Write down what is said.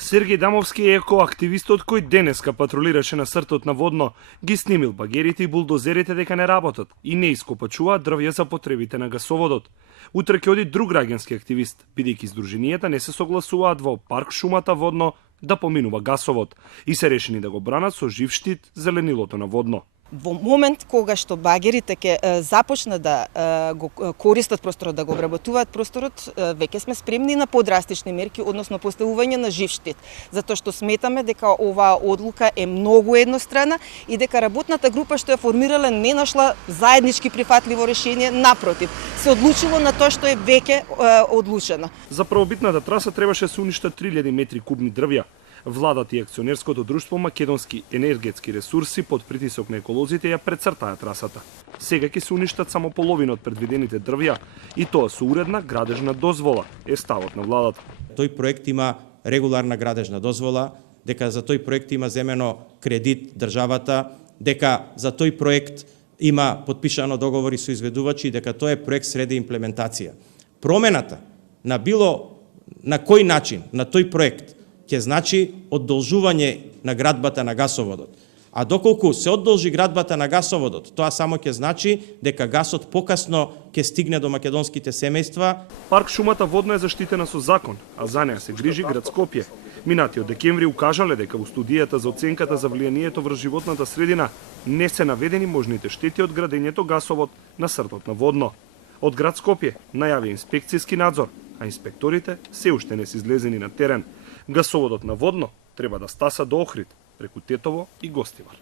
Сергеј Дамовски е екоактивистот кој денеска патрулираше на сртот на Водно, ги снимил багерите и булдозерите дека не работат и не ископачуваат дрвја за потребите на гасоводот. Утре ќе оди друг граѓански активист, бидејќи здруженијата не се согласуваат во парк шумата Водно да поминува гасовод и се решени да го бранат со жив штит зеленилото на Водно. Во момент кога што багерите ќе започнат да го користат просторот, да го обработуваат просторот, веќе сме спремни на подрастични мерки, односно поставување на жив штит, затоа што сметаме дека оваа одлука е многу еднострана и дека работната група што ја формирала не нашла заеднички прифатливо решение, напротив, се одлучило на тоа што е веќе одлучено. За првобитната траса требаше да се уништат 3000 метри кубни дрвја. Владата и акционерското друштво Македонски енергетски ресурси под притисок на еколозите ја прецртаа трасата. Сега ќе се уништат само половина од предвидените дрвја и тоа со уредна градежна дозвола, е ставот на владата. Тој проект има регуларна градежна дозвола, дека за тој проект има земено кредит државата, дека за тој проект има потпишано договори со изведувачи, дека тој е проект среде имплементација. Промената на кој начин на тој проект ќе значи одолжување на градбата на гасоводот. А доколку се одолжи градбата на гасоводот, тоа само ќе значи дека гасот покасно ќе стигне до македонските семејства. Парк шумата Водно е заштитена со закон, а за неа се грижи град Скопје. Минатиот декември укажале дека во студијата за оценката за влијанието врз животната средина не се наведени можните штети од градењето гасовод на сртот на Водно. Од град Скопје најави инспекцијски надзор, а инспекторите се уште не се излезени на терен. Гасоводот на Водно треба да стаса до Охрид, преку Тетово и Гостивар.